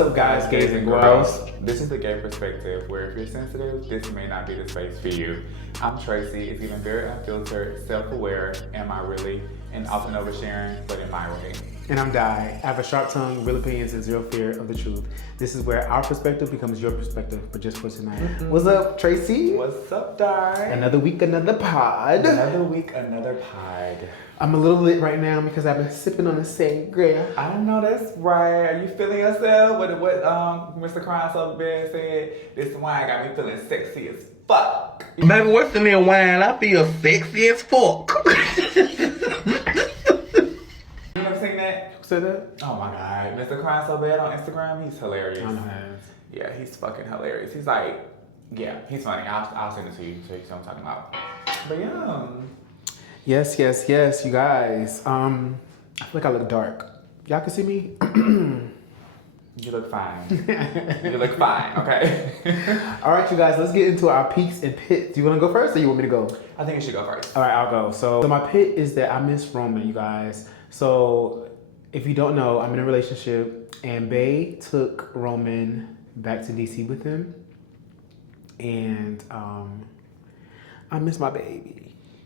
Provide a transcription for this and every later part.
up, guys, gays and girls? This is the gay perspective, where if you're sensitive, this may not be the space for you. I'm Tracy. It's even very unfiltered, self-aware, am I really, and often oversharing, but in my way. And I'm Di. I have a sharp tongue, real opinions, and zero fear of the truth. This is where our perspective becomes your perspective, but just for tonight. What's up, Tracy? What's up, Di? Another week, another pod. Another week, another pod. I'm a little lit right now because I've been sipping on the sangria. I know that's right. Are you feeling yourself? What Mr. Crying So Bad said? This wine got me feeling sexy as fuck. Baby, what's in that wine? I feel sexy as fuck. You never seen that? Who said that? Oh my god. Mr. Crying So Bad on Instagram, he's hilarious. I know. Yeah, he's fucking hilarious. He's like, yeah, he's funny. I'll send it to you so you know what I'm talking about. But yeah. Yes, you guys. I feel like I look dark. Y'all can see me? You look fine. You look fine, okay? All right, you guys, let's get into our peaks and pits. Do you want to go first or you want me to go? I think you should go first. All right, I'll go. So my pit is that I miss Roman, you guys. So if you don't know, I'm in a relationship and Bae took Roman back to DC with him. And I miss my baby.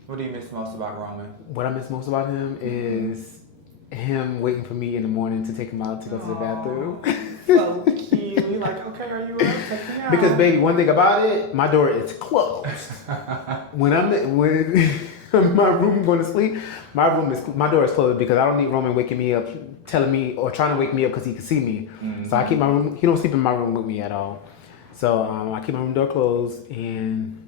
What do you miss most about Roman? What I miss most about him is him waiting for me in the morning to take him out to go to the bathroom. So cute. You're like, okay, are you up? Take me out. Because baby, one thing about it, my door is closed. when my room going to sleep, my door is closed because I don't need Roman waking me up, telling me or trying to wake me up because he can see me. Mm-hmm. So I keep my room. He don't sleep in my room with me at all. So I keep my room door closed, and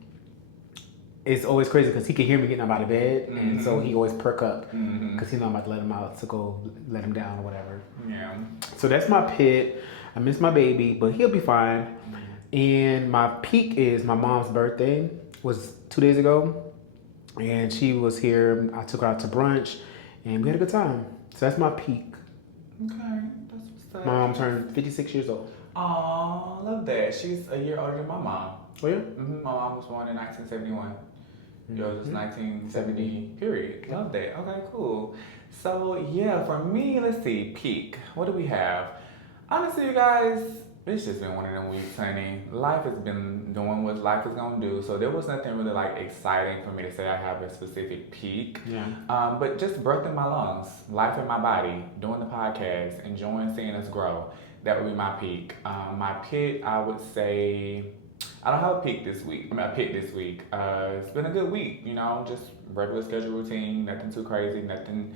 it's always crazy because he can hear me getting up out of bed, and so he always perk up because he know I'm about to let him out to go let him down or whatever. Yeah. So that's my pit. I miss my baby, but he'll be fine. And my peak is my mom's birthday was 2 days ago, and she was here. I took her out to brunch, and we had a good time. So that's my peak. Okay, that's what's up. My mom turned 56 years old. Aw, love that. She's a year older than my mom. Oh yeah? Mm-hmm. My mom was born in 1971. Yours was 1970, period. Love that. Okay, cool. So, yeah, for me, let's see, peak. What do we have? Honestly, you guys, it's just been one of them weeks, honey. Life has been doing what life is going to do, so there was nothing really, like, exciting for me to say I have a specific peak. Yeah. But just birthing my lungs, life in my body, doing the podcast, enjoying seeing us grow. That would be my peak. My pit, I would say, I don't have a peak this week. A pit this week. It's been a good week, you know, just regular schedule routine, nothing too crazy, nothing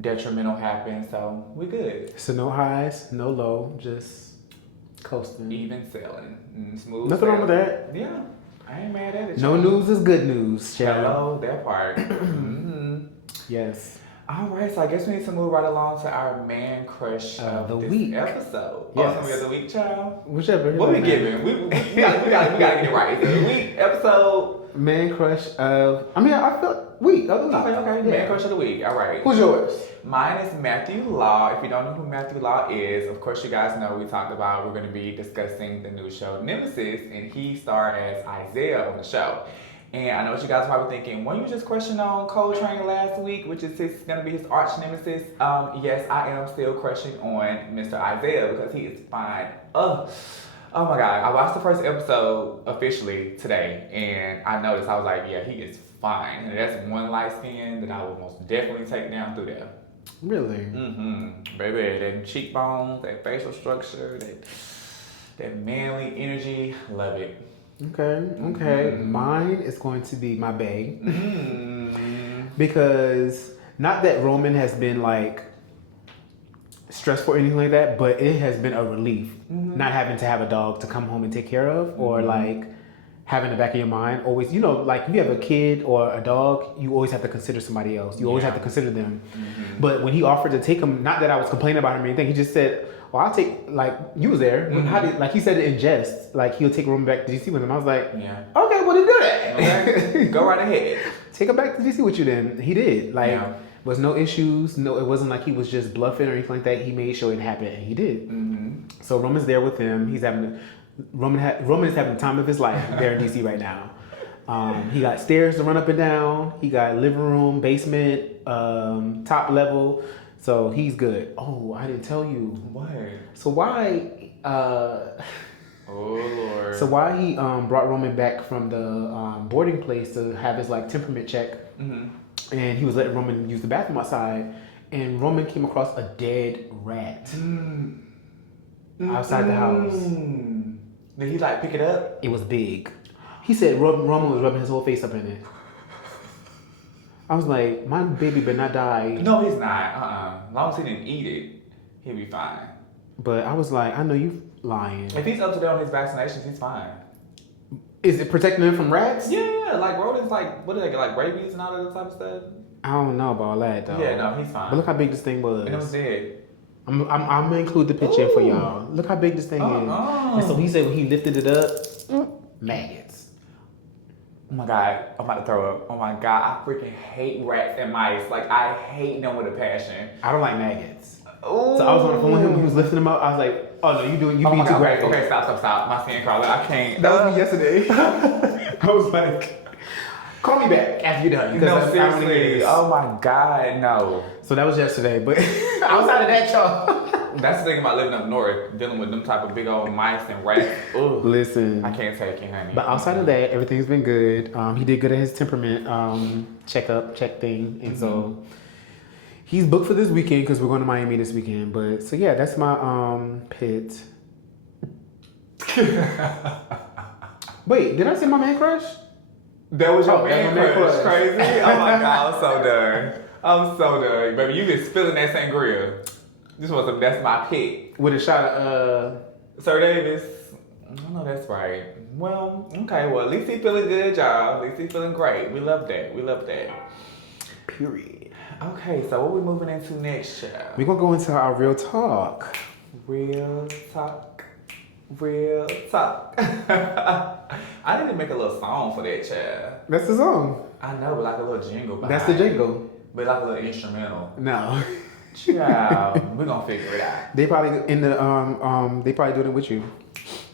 detrimental happened, so we good. So no highs, no low, just coasting. Even sailing. Smooth Nothing sailing. wrong with that. Yeah, I ain't mad at it. No news is good news, child. Hello, that part. Mm-hmm. Yes. All right, so I guess we need to move right along to our man crush of the this week. episode. Yes. Oh, so we got the week, child? Whichever. What we giving? We gotta get it right. The week episode. Man crush of, I felt week of the week. Okay. Man crush of the week. All right. Who's yours? Mine is Matthew Law. If you don't know who Matthew Law is, of course you guys know we talked about we're going to be discussing the new show Nemesis, and he starred as Isaiah on the show. And I know what you guys are probably thinking, weren't you just crushing on Coltrane last week, which is going to be his arch nemesis? Yes, I am still crushing on Mr. Isaiah because he is fine. Oh my God. I watched the first episode officially today, and I noticed, I was like, yeah, he is fine. And that's one light skin that I will most definitely take down through there. Really? Mm-hmm. Baby, that cheekbones, that facial structure, that manly energy, love it. Okay. Mm-hmm. Mine is going to be my bae. Because not that Roman has been like stressful or anything like that, but it has been a relief not having to have a dog to come home and take care of, or like having the back of your mind always, you know, like if you have a kid or a dog, you always have to consider somebody else. You always have to consider them. But when he offered to take him, not that I was complaining about him or anything, he just said, well, I'll take, like, you was there. Like he said it in jest, like he'll take Roman back to DC with him. I was like, okay, well then do that. Okay. Go right ahead. Take him back to DC with you then. He did. Like, was no issues. No, it wasn't like he was just bluffing or anything like that. He made sure it happened, and he did. So Roman's there with him. He's having Roman is having the time of his life there in DC right now. He got stairs to run up and down. He got living room, basement, top level. So he's good. Oh, I didn't tell you. What? So why? Oh Lord. So why he brought Roman back from the boarding place to have his like temperament check, and he was letting Roman use the bathroom outside, and Roman came across a dead rat outside the house. Did he like pick it up? It was big. He said Roman was rubbing his whole face up in it. I was like, my baby better not die. No, he's not. As long as he didn't eat it, he'll be fine. But I was like, I know you lying. If he's up to date on his vaccinations, he's fine. Is it protecting him from rats? Yeah, like rodents, like what do they get, like rabies and all that type of stuff? I don't know about all that though. Yeah, no, he's fine. But look how big this thing was. And it was dead. I'm gonna include the picture for y'all. Look how big this thing is. And so he said when he lifted it up, maggots. Oh my God, I'm about to throw up. Oh my God, I freaking hate rats and mice. Like, I hate them with a passion. I don't like maggots. Ooh. So I was on the phone with him. He was lifting them up. I was like, "Oh no, you being too graphic." Okay, stop. My skin crawling. I can't. That was me yesterday. I was like, "Call me back after you're done." No, seriously. Oh my God, no. So that was yesterday, but outside of that, y'all. That's the thing about living up north, dealing with them type of big old mice and rats. Ugh. Listen, I can't take it, honey. but outside of that, everything's been good. He did good at his temperament check thing, and so he's booked for this weekend because we're going to Miami this weekend. But so yeah, that's my pit. Wait, did I say my man crush? That was your man man crush. crush. Crazy. Oh my God, I'm so done. I'm so done, baby. You been spilling that sangria. That's my pick. With a shot of Sir Davis. I know that's right. Well, okay. Well, at least he feeling good, y'all. At least he feeling great. We love that. period. Okay, so what we moving into next, child? We're gonna go into our real talk. Real talk. I need to make a little song for that, child. That's the song. I know, but like a little jingle behind That's the it. jingle. But like a little instrumental. No. Child, we're gonna figure it out. They probably they probably doing it with you.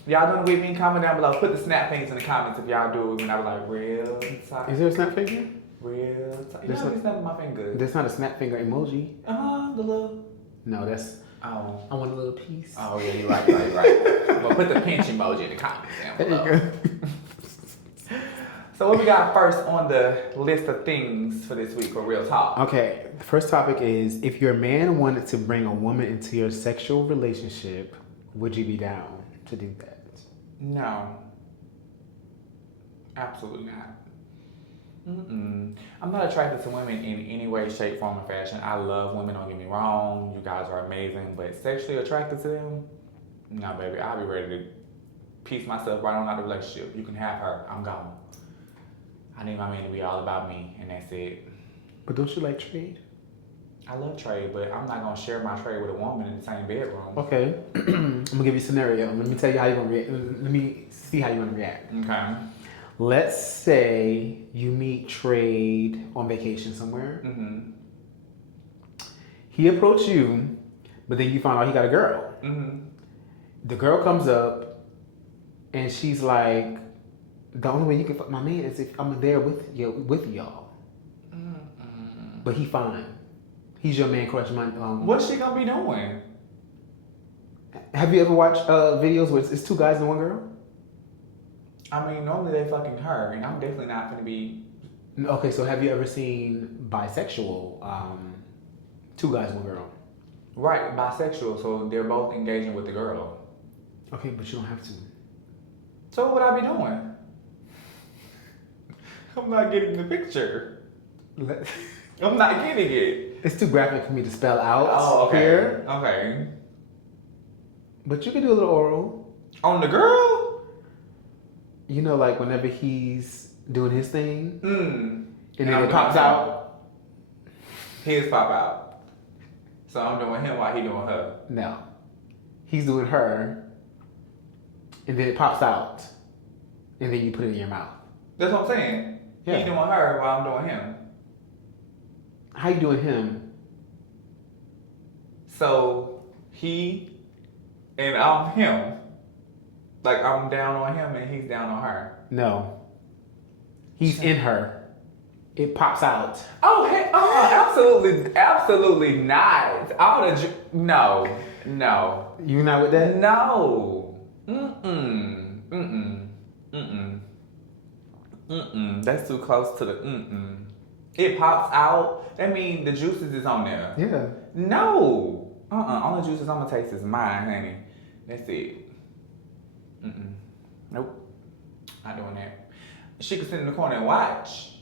Y'all doing it with me? Comment down below. Put the snap things in the comments if y'all do it when I was like, real talk. Is there a snap finger? Real talk. You There's know, not- I'm snapping my finger. That's not a snap finger emoji. The little. No, that's. Oh. I want a little piece. Oh, yeah, you're right. Well, put the pinch emoji in the comments down There below. you go. So what we got first on the list of things for this week for Real Talk? Okay, the first topic is if your man wanted to bring a woman into your sexual relationship, would you be down to do that? No. Absolutely not. I'm not attracted to women in any way, shape, form, or fashion. I love women, don't get me wrong. You guys are amazing, but sexually attracted to them? No, baby, I'll be ready to piece myself right on out of the relationship. You can have her. I'm gone. I need my man to be all about me, and that's it. But don't you like trade? I love trade, but I'm not gonna share my trade with a woman in the same bedroom. Okay, I'm gonna give you a scenario. Let me tell you how you're gonna react. Let me see how you're gonna react. Okay. Let's say you meet Trade on vacation somewhere. Mm-hmm. He approached you, but then you find out he got a girl. Mm-hmm. The girl comes up, and she's like, "The only way you can fuck my man is if I'm there with y'all." Mm-hmm. But he fine. He's your man crush. What's she gonna be doing? Have you ever watched videos where it's two guys and one girl? I mean, normally they fucking her, and I'm definitely not gonna be. Okay, so have you ever seen bisexual, two guys, one girl? Right, bisexual, so they're both engaging with the girl. Okay, but you don't have to. So what would I be doing? I'm not getting the picture. I'm not getting it. It's too graphic for me to spell out okay. here. Okay. But you can do a little oral. On the girl? You know, like whenever he's doing his thing, and then I'm it pops doing out. His pop out. So I'm doing him while he doing her. No. He's doing her, and then it pops out, and then you put it in your mouth. That's what I'm saying. Yeah. He doing her while I'm doing him. How you doing him? So he and I'm him. Like I'm down on him and he's down on her. No. He's in her, it pops out. Oh, hey, absolutely not. No. You not with that? No. That's too close to the It pops out. That means the juices is on there. Yeah. No. Only juices I'm gonna taste is mine, honey. That's it. Nope. Not doing that. She could sit in the corner and watch.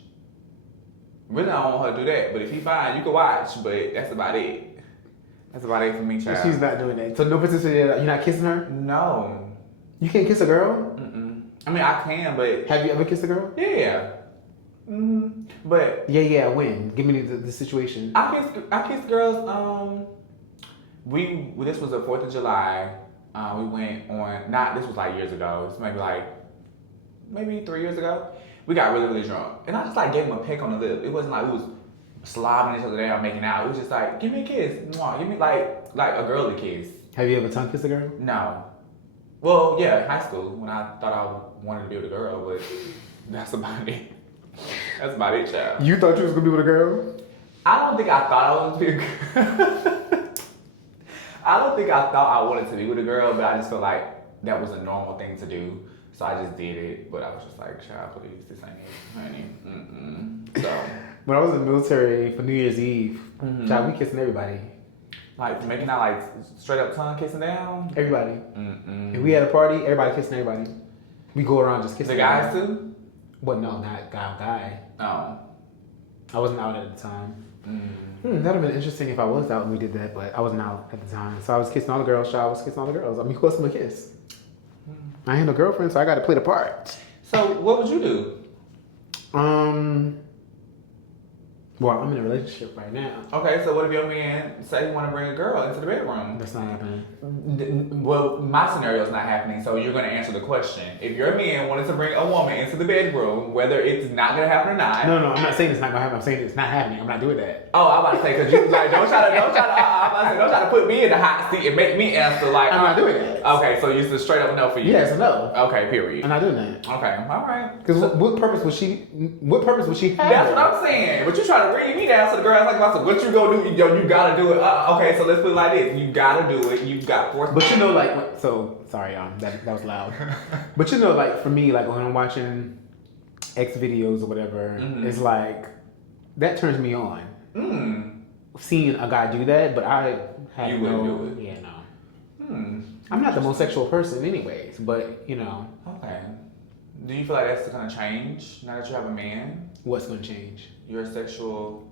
Really, I don't want her to do that. But if you fine, you can watch. But that's about it. That's about it for me, child. She's not doing that. So no potential. You're not kissing her. No. You can't kiss a girl. I mean, I can, but Have you ever kissed a girl? yeah. But Yeah. When? Give me the situation. I kissed girls. This was the 4th of July. We went on. This was like years ago. It's maybe 3 years ago. We got really, really drunk, and I just like gave him a peck on the lip. It wasn't like we was slobbing each other down, making out. It was just like, give me a kiss. Mwah. Give me like a girly kiss. Have you ever tongue kissed a girl? No. Well, yeah, in high school when I thought I wanted to be with a girl, but that's about it. That's about it, child. You thought you was gonna be with a girl? I don't think I thought I was with a girl. I don't think I thought I wanted to be with a girl, but I just feel like that was a normal thing to do. So I just did it, but I was just like, child, please, this ain't it, honey. So When I was in the military for New Year's Eve, child, we kissing everybody. like making out like straight up tongue kissing down. Everybody. If we had a party, everybody kissing everybody. We go around just kissing. The guys everybody. too? Well, no, not guy. Oh. I wasn't out at the time. That'd have been interesting if I was out and we did that, but I wasn't out at the time. So I was kissing all the girls. I was kissing all the girls. I mean, who else am I kiss? I ain't no girlfriend, so I got to play the part. So what would you do? Well, I'm in a relationship right now. Okay, so what if your man say he want to bring a girl into the bedroom? That's not happening. Well, my scenario is not happening, so you're going to answer the question. If your man wanted to bring a woman into the bedroom, whether it's not going to happen or not. No, I'm not saying it's not gonna happen. I'm saying it's not happening. I'm not doing that. Oh, I'm about to say, because you like don't try to put me in the hot seat and make me answer like. I'm not doing that. Okay, so it's a straight up no for you. Yes or no. Okay, period. I'm not doing that. Okay, all right. Because what purpose would she have? That's what I'm saying. But you try to bring me down to the girl. Like, what you gonna do? Yo, you gotta do it. Okay, so let's put it like this. You gotta do it. You got force. But you know, like, so sorry, that was loud. But you know, like for me, like when I'm watching X videos or whatever, it's like that turns me on. Seeing a guy do that, but I have You wouldn't do it. Yeah, no. I'm not the most sexual person, anyways. But you know. Okay. Do you feel like that's gonna change now that you have a man? What's gonna change? Your sexual.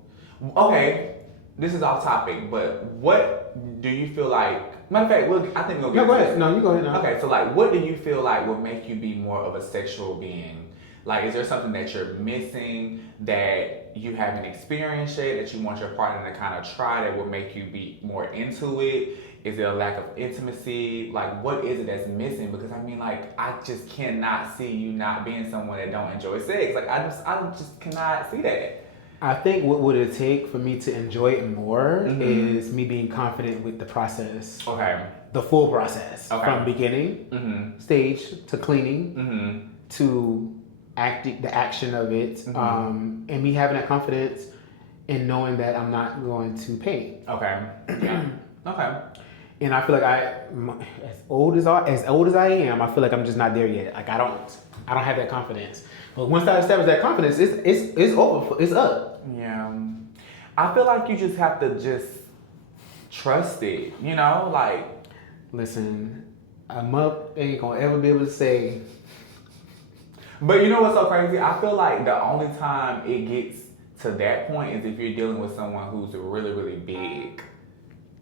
Okay, this is off topic, but what do you feel like? Matter of fact, I think we'll get. No, go ahead. No, you go ahead now. Okay, so like, what do you feel like would make you be more of a sexual being? Like, is there something that you're missing that you haven't experienced yet that you want your partner to kind of try that would make you be more into it? Is there a lack of intimacy? Like, what is it that's missing? Because I mean, like, I just cannot see you not being someone that don't enjoy sex. Like, I just cannot see that. I think what would it take for me to enjoy it more is me being confident with the process. Okay. The full process. Okay. From beginning stage to cleaning to the action of it, and me having that confidence and knowing that I'm not going to pay. Okay. Yeah. Okay. And I feel like as old as I am, I feel like I'm just not there yet. Like I don't have that confidence. But once I establish that confidence, it's over. It's up. Yeah. I feel like you just have to just trust it. You know, like. Listen, I'm up. Ain't gonna ever be able to say. But you know what's so crazy? I feel like the only time it gets to that point is if you're dealing with someone who's really, really big.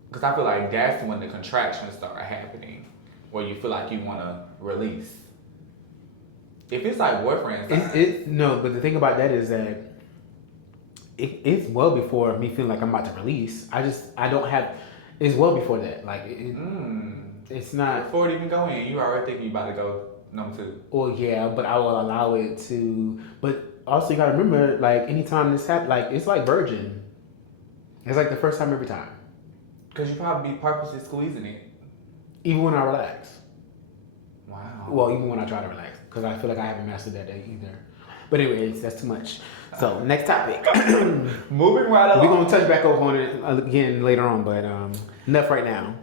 Because I feel like that's when the contractions start happening, where you feel like you want to release. If it's like boyfriends, no. But the thing about that is that it's well before me feeling like I'm about to release. I don't have. It's well before that. Like it's not. Before it even go in, you already think you about to go number 2. Well, yeah, but I will allow it to. But also, you gotta remember, like anytime this happens, like it's like virgin. It's like the first time every time. Because you probably be purposely squeezing it. Even when I relax. Wow. Well, even when I try to relax, because I feel like I haven't mastered that day either. But anyways, that's too much. So next topic. Moving right along. We're gonna touch back over on it again later on, but enough right now.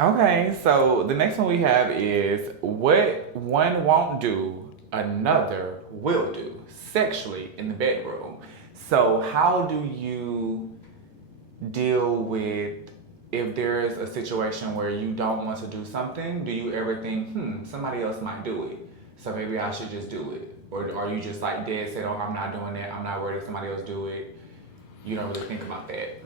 Okay, so the next one we have is what one won't do, another will do sexually in the bedroom. So how do you deal with if there's a situation where you don't want to do something? Do you ever think, somebody else might do it, so maybe I should just do it? Or are you just like dead set, oh, I'm not doing that, I'm not worried if somebody else do it? You don't really think about that.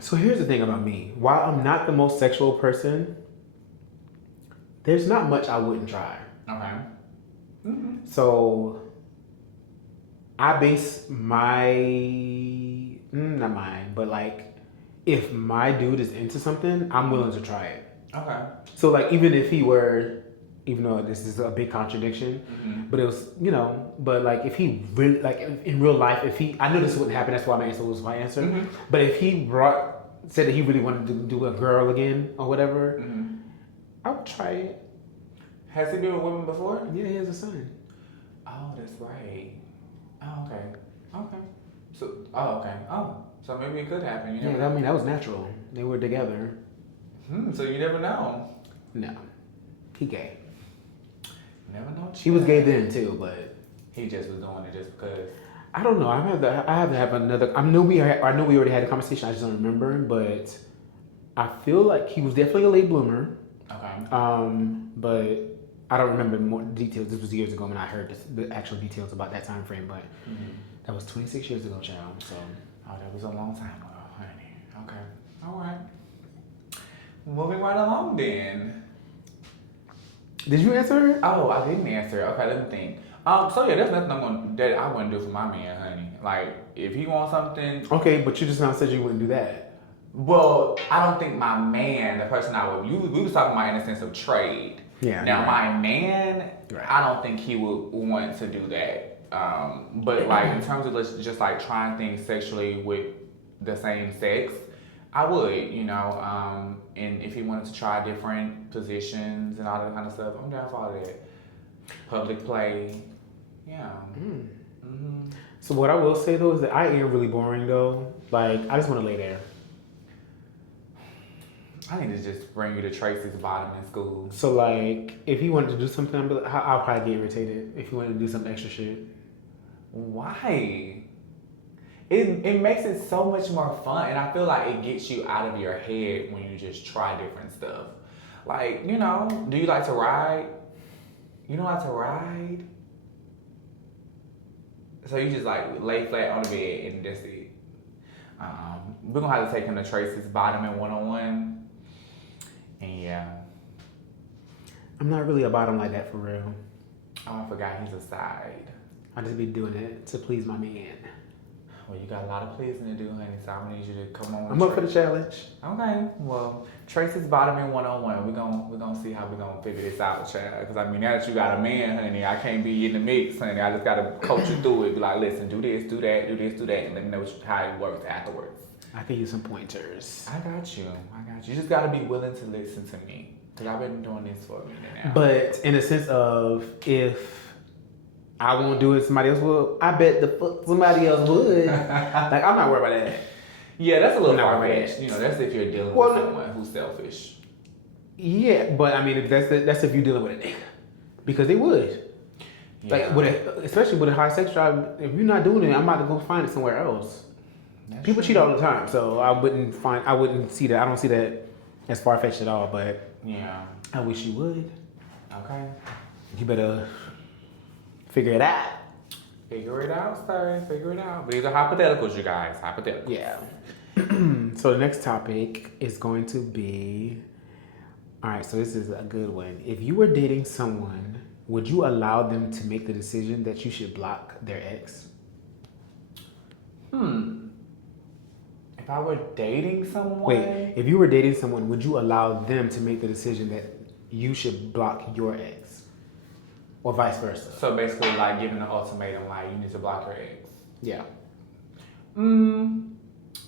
So here's the thing about me. While I'm not the most sexual person, there's not much I wouldn't try. Okay. Mm-hmm. So I base not mine, but like if my dude is into something, I'm willing to try it. Okay. So like even if he were, even though this is a big contradiction, but it was, but like if he really, like in real life, I know this wouldn't happen, that's why my answer was my answer, but if he said that he really wanted to do a girl again or whatever, I would try it. Has he been with women before? Yeah, he has a son. Oh, that's right. Oh, okay. Okay. So maybe it could happen. You never Yeah, I mean, that was natural. They were together. So you never know. No. He gay. You never know. He was gay then too, but He just was doing it just because. I don't know. I have to have another. I know we already had a conversation. I just don't remember. But I feel like he was definitely a late bloomer. Okay. But I don't remember more details. This was years ago when I heard the actual details about that time frame. But that was 26 years ago, child. So that was a long time ago, honey. Okay. All right. Moving right along then. Did you answer? Oh, I didn't answer. Okay, let me think. So yeah, there's nothing that I wouldn't do for my man, honey. Like if he wants something. Okay, but you just now said you wouldn't do that. Well, I don't think my man, the person I would. We was talking about in a sense of trade. Yeah. Now right. my man, Right. I don't think he would want to do that. But like in terms of just like trying things sexually with the same sex, I would, and if he wanted to try different positions and all that kind of stuff, I'm down for all of that. Public play, yeah. So what I will say though is that I am really boring though. Like I just want to lay there. I need to just bring you to Tracy's bottom in school. So like if he wanted to do something, I'll probably get irritated if he wanted to do some extra shit. Why? It makes it so much more fun, and I feel like it gets you out of your head when you just try different stuff. Like, do you like to ride? You don't like to ride? So you just like lay flat on the bed and that's it. We're gonna have to take him to Tracy's bottom and one-on-one. And yeah. I'm not really a bottom like that for real. Oh, I forgot he's a side. I just be doing it to please my man. Well, you got a lot of pleasing to do, honey, so I'm gonna need you to come on. I'm up for the challenge. Okay, well, Tracy's bottom in one-on-one. We're gonna see how we're gonna figure this out, child. Because I mean, now that you got a man, honey, I can't be in the mix, honey. I just gotta coach you through it. Be like, listen, do this, do that, do this, do that, and let me know how it works afterwards. I can use some pointers. I got you. You just gotta be willing to listen to me, because I've been doing this for a minute now. But in a sense of if I won't do it, somebody else will. I bet the fuck somebody else would. Like I'm not worried about that. Yeah, that's a little Not far-fetched. worried. That's if you're dealing with someone who's selfish. Yeah, but I mean, if that's if you're dealing with a nigga, because they would. Yeah. Like especially with a high sex drive, if you're not doing it, I'm about to go find it somewhere else. That's People true. cheat all the time, so I wouldn't see that. I don't see that as far-fetched at all. But Yeah. I wish you would. Okay. You better figure it out. Figure it out, sir. Figure it out. These are hypotheticals, you guys. Hypotheticals. Yeah. So the next topic is going to be. All right, so this is a good one. If you were dating someone, would you allow them to make the decision that you should block their ex? If I were dating someone. Wait, if you were dating someone, would you allow them to make the decision that you should block your ex? Or vice versa? So basically, like giving an ultimatum, like you need to block your ex. Yeah.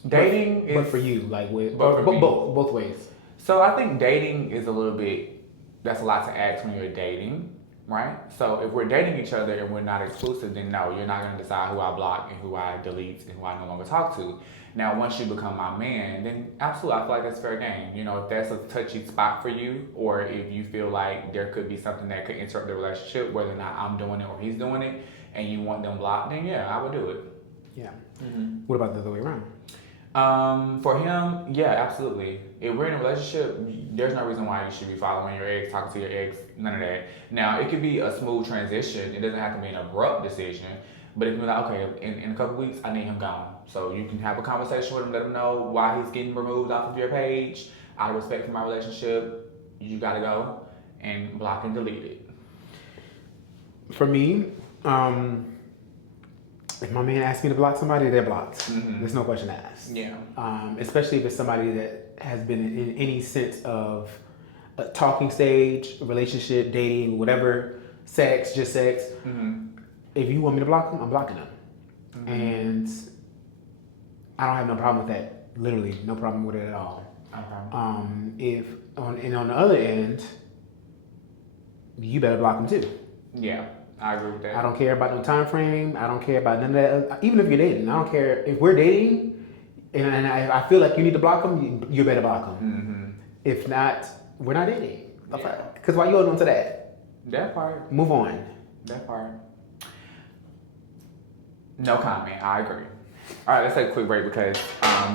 Dating is. But for you, like with But for me. both ways. So I think dating is a little bit. That's a lot to ask when you're dating, right? So if we're dating each other and we're not exclusive, then no, you're not going to decide who I block and who I delete and who I no longer talk to. Now, once you become my man, then absolutely, I feel like that's fair game. You know, if that's a touchy spot for you, or if you feel like there could be something that could interrupt the relationship, whether or not I'm doing it or he's doing it, and you want them blocked, then yeah, I would do it. Yeah. What about the other way around? For him, yeah, absolutely. If we're in a relationship, there's no reason why you should be following your ex, talking to your ex, none of that. Now, it could be a smooth transition. It doesn't have to be an abrupt decision. But if you're like, okay, in a couple weeks, I need him gone. So you can have a conversation with him, let him know why he's getting removed off of your page. Out of respect for my relationship, you gotta go and block and delete it. For me, if my man asks me to block somebody, they're blocked. There's no question asked. Yeah. Especially if it's somebody that has been in any sense of a talking stage, relationship, dating, whatever, sex, just sex. If you want me to block them, I'm blocking them. And I don't have no problem with that. Literally, no problem with it at all. Okay. On the other end, you better block them too. Yeah, I agree with that. I don't care about no time frame. I don't care about none of that. Even if you're dating, I don't care. If we're dating and I feel like you need to block them, you better block them. If not, we're not dating. Because why you holding on to that? That part. Move on. That part. No comment. I agree. All right, let's take a quick break because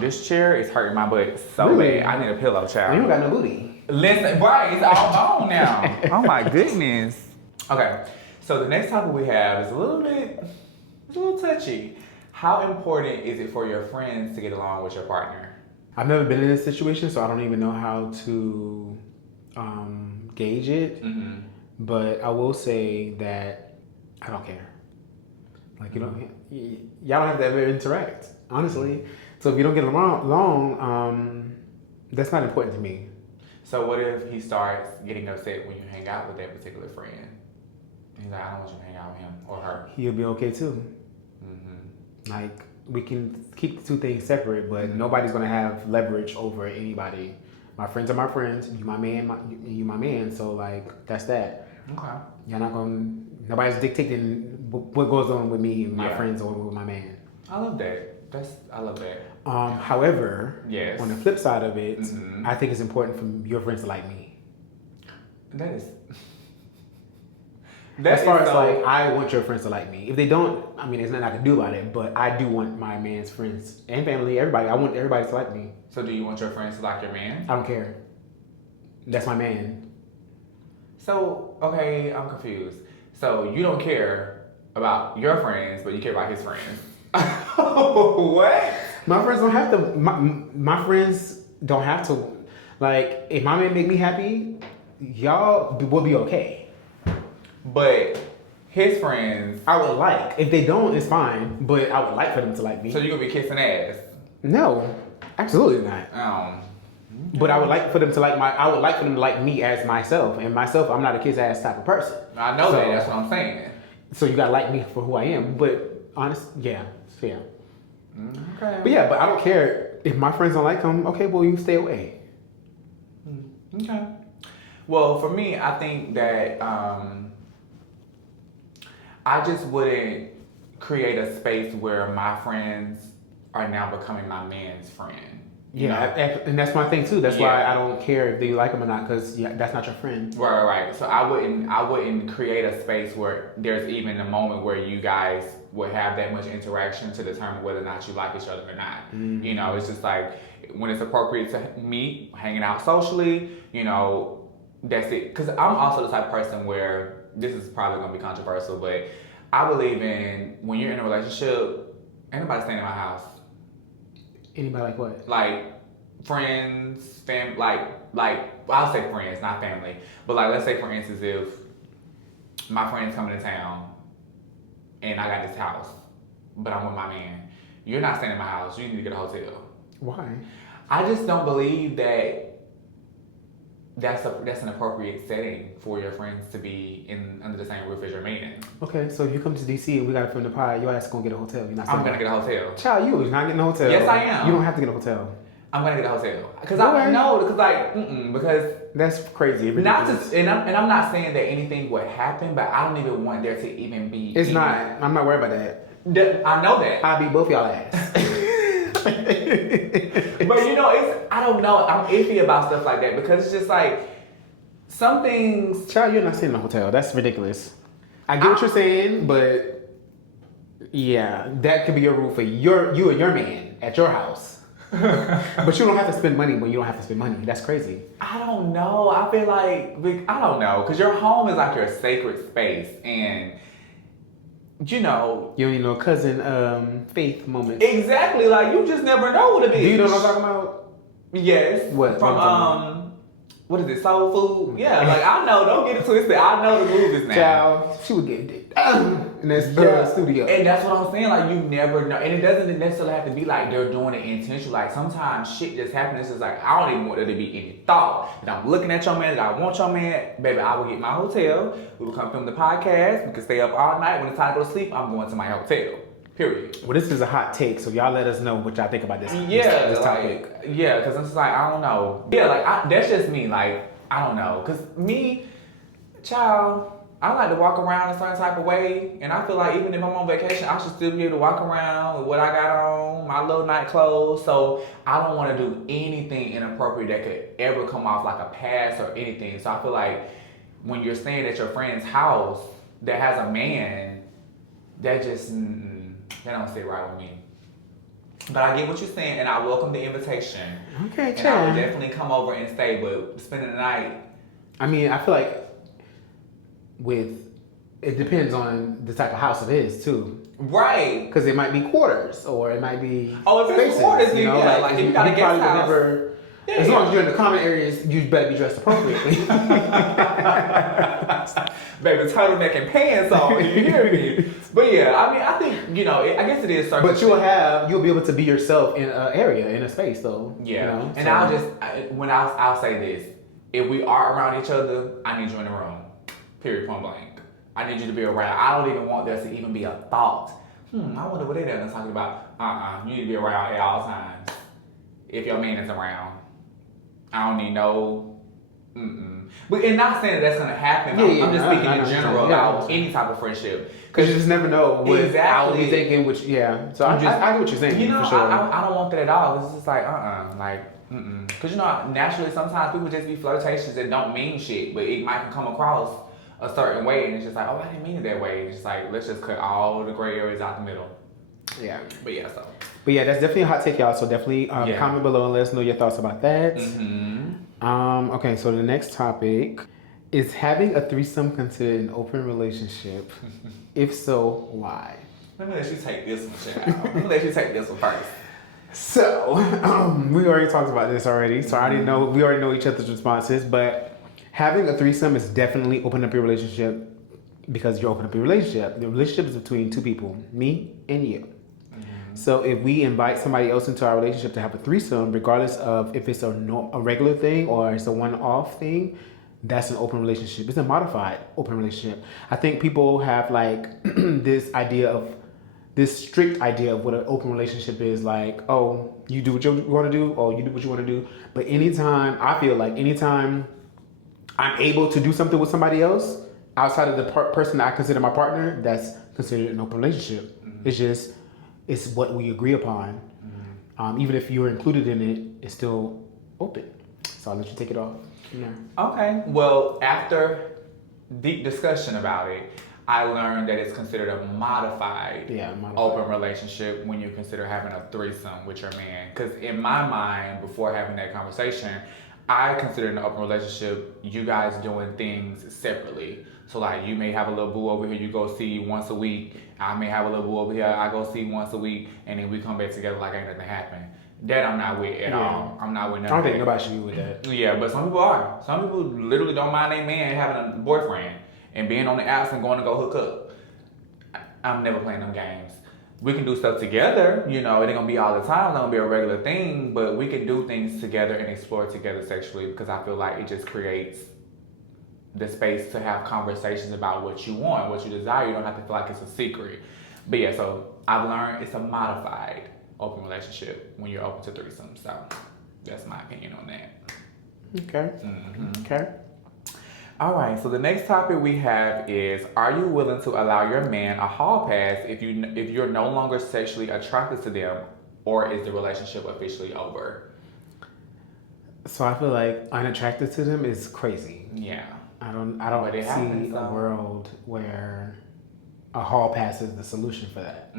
this chair is hurting my butt so Really? bad. I need a pillow, child. You don't got no booty. Listen, right, it's all gone now. Oh my goodness. Okay, so the next topic we have is a little touchy. How important is it for your friends to get along with your partner? I've never been in this situation, so I don't even know how to gauge it. But I will say that I don't care. Like, y'all don't have to ever interact, honestly. So if you don't get along, that's not important to me. So what if he starts getting upset when you hang out with that particular friend? He's like, I don't want you to hang out with him or her. He'll be okay too. Like, we can keep the two things separate, but nobody's gonna have leverage over anybody. My friends are my friends. You my man. You my man. So like, that's that. Okay. You're not gonna. Nobody's dictating what goes on with me and my friends or with my man. I love that. I love that. However, yes. On the flip side of it, I think it's important for your friends to like me. That is. As far as like, I want your friends to like me. If they don't, I mean, there's nothing I can do about it. But I do want my man's friends and family, everybody. I want everybody to like me. So do you want your friends to like your man? I don't care. That's my man. So, okay, I'm confused. So you don't care about your friends, but you care about his friends. What? My friends don't have to. My friends don't have to. Like, if my man make me happy, y'all will be okay. But his friends, I would like. If they don't, it's fine. But I would like for them to like me. So you gonna be kissing ass? No, absolutely not. But I would like for them to like I would like for them to like me as myself. And myself, I'm not a kiss ass type of person. I know that. That's what I'm saying. So you gotta like me for who I am. But yeah. Okay. But yeah, but I don't care if my friends don't like him. Okay, well, you stay away. Okay. Well, for me, I think that I just wouldn't create a space where my friends are now becoming my man's friend. You know? And that's my thing too. That's why I don't care if they like him or not, because that's not your friend. Right. So I wouldn't create a space where there's even a moment where you guys would have that much interaction to determine whether or not you like each other or not. You know, it's just like when it's appropriate to meet, hanging out socially, you know, that's it. Because I'm also the type of person where, this is probably going to be controversial, but I believe in when you're in a relationship, ain't nobody staying in my house. Anybody like what? Like friends, I'll say friends, not family. But like, let's say for instance, if my friend's coming to town and I got this house, but I'm with my man, you're not staying in my house. You need to get a hotel. Why? I just don't believe that that's an appropriate setting for your friends to be under the same roof as your man. Okay, so if you come to DC and we got a film to pie, your ass gonna get a hotel. You're not. I'm gonna get a hotel. Child, you is not getting a hotel. Yes, I am. You don't have to get a hotel. I'm gonna get a hotel because I know because that's crazy. not just and I'm not saying that anything would happen, but I don't even want there to even be. It's not. I'm not worried about that. I know that. I'll beat both y'all ass. But I don't know. I'm iffy about stuff like that because it's just like some things. Child, you're not staying in a hotel. That's ridiculous. I get what you're saying, but yeah, that could be a rule for you and your man at your house. But you don't have to spend money when you don't have to spend money. That's crazy. I don't know. I feel like I don't know because your home is like your sacred space, and you don't need no cousin faith moment. Exactly. Like you just never know what it is. Do you know what I'm talking about? Yes. What? From what is it? Soul food? Yeah. Like I know. Don't get it twisted. I know the movies now. Child, she would get dick in that studio. And that's what I'm saying. Like you never know, and it doesn't necessarily have to be like they're doing it intentionally. Like sometimes shit just happens. It's just like I don't even want there to be any thought that I'm looking at your man. That I want your man, baby. I will get my hotel. We will come film the podcast. We can stay up all night. When it's time to go to sleep, I'm going to my hotel. Period. Well, this is a hot take, so y'all let us know what y'all think about this. Yeah, this topic. Yeah, because it's like I don't know. Yeah, like that's just me. Like I don't know, because me, child, I like to walk around a certain type of way, and I feel like even if I'm on vacation, I should still be able to walk around with what I got on, my little night clothes. So I don't want to do anything inappropriate that could ever come off like a pass or anything. So I feel like when you're staying at your friend's house that has a man, that just that don't sit right with me. But I get what you're saying, and I welcome the invitation. Okay, and I will definitely come over and stay, but spending the night. I mean, I feel like it depends on the type of house it is too. Right. Because it might be quarters, or it might be. Oh, if it's quarters, then yeah, like if you got a guest house. As long as you're in the common areas, you better be dressed appropriately. Baby, turtleneck and pants on, you hear me? But yeah, I mean, I think, I guess it is certain. But you'll be able to be yourself in an area, in a space though. Yeah. And I'll say this. If we are around each other, I need you in the room. Period, point blank. I need you to be around. I don't even want there to even be a thought. I wonder what they're talking about. You need to be around at all times. If your man is around. I don't need no. But and not saying that's gonna happen. I'm just speaking in general about any type of friendship. Because you just never know what exactly. I would be thinking. So I get what you're saying. For sure. I don't want that at all. It's just like Because naturally sometimes people just be flirtations that don't mean shit, but it might come across a certain way, and it's just like, oh, I didn't mean it that way. It's just like let's just cut all the gray areas out the middle. Yeah. But yeah, that's definitely a hot take, y'all. So definitely comment below and let us know your thoughts about that. Okay, so the next topic is having a threesome considered an open relationship? If so, why? Let me let you take this one, child. Let me let you take this one first. So, we already talked about this already. So we already know each other's responses, but having a threesome is definitely open up your relationship because you open up your relationship. The relationship is between two people, me and you. So if we invite somebody else into our relationship to have a threesome, regardless of if it's a regular thing or it's a one-off thing, that's an open relationship. It's a modified open relationship. I think people have like this strict idea of what an open relationship is. Like, oh, you do what you want to do, or you do what you want to do. But anytime I'm able to do something with somebody else outside of the person that I consider my partner, that's considered an open relationship. It's what we agree upon. Even if you're included in it, it's still open. So I'll let you take it off. Yeah. Okay. Well, after deep discussion about it, I learned that it's considered a modified open relationship when you consider having a threesome with your man. Because in my mind, before having that conversation, I consider an open relationship you guys doing things separately. So like you may have a little boo over here, you go see once a week. I may have a little boo over here, I go see once a week, and then we come back together like ain't nothing happened. That I'm not with at all. I'm not with nothing. I don't think nobody should be with that. Yeah, but some people are. Some people literally don't mind their man having a boyfriend and being on the apps and going to go hook up. I'm never playing them games. We can do stuff together, it ain't gonna be all the time, it's not gonna be a regular thing, but we can do things together and explore together sexually because I feel like it just creates the space to have conversations about what you want, what you desire. You don't have to feel like it's a secret. But yeah, so I've learned it's a modified open relationship when you're open to threesomes. So That's my opinion on that. Okay. Okay. All right, so the next topic we have is: are you willing to allow your man a hall pass if you're no longer sexually attracted to them, or is the relationship officially over? So I feel like unattracted to them is crazy. Yeah. I don't But it see happens, a though. world where a hall pass is the solution for that.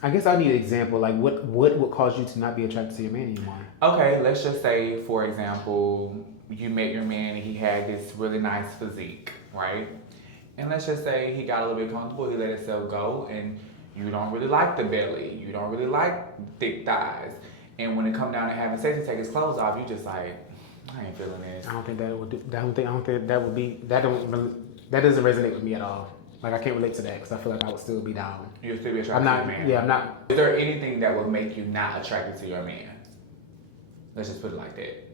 I guess I need an example. Like, what would cause you to not be attracted to your man anymore? Okay, let's just say, for example, you met your man and he had this really nice physique, right? And let's just say he got a little bit comfortable, he let himself go, and you don't really like the belly, you don't really like thick thighs. And when it come down to having sex, he take his clothes off, you just like, I ain't feeling this. I don't think that would do. I don't think that would be. That doesn't resonate with me at all. Like, I can't relate to that because I feel like I would still be down. You'll still be attracted I'm not. to your man. Yeah, I'm not. Is there anything that would make you not attracted to your man? Let's just put it like that.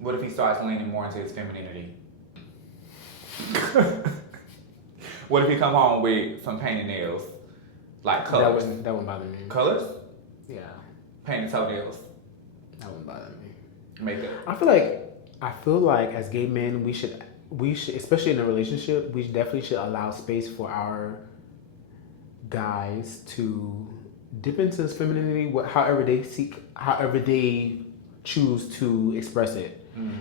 What if he starts leaning more into his femininity? What if he come home with some painted nails? Like colors? That wouldn't bother me. Colors? Yeah, Painted toenails? that wouldn't bother me. Makeup? I feel like as gay men, we should, especially in a relationship, we definitely should allow space for our guys to dip into his femininity, however they choose to express it.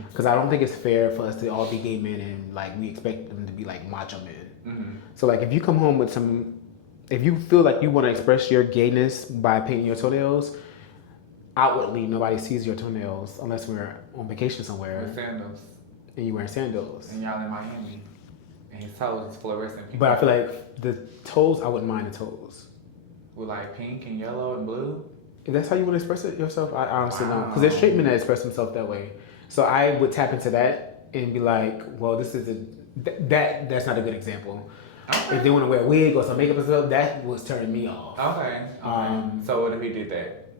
Because I don't think it's fair for us to all be gay men and like we expect them to be like macho men. So like if you come home with if you feel like you want to express your gayness by painting your toenails, outwardly nobody sees your toenails unless we're on vacation somewhere. With sandals. And you wearing sandals. And y'all in Miami. And his toes is fluorescent pink. But I feel like the toes, I wouldn't mind the toes. With like pink and yellow and blue? If that's how you want to express it yourself, I honestly don't. Because there's straight men that express themselves that way. So I would tap into that and be like, well, this is that's not a good example. Okay. If they want to wear a wig or some makeup and stuff, that was turning me off. Okay. So what if he did that?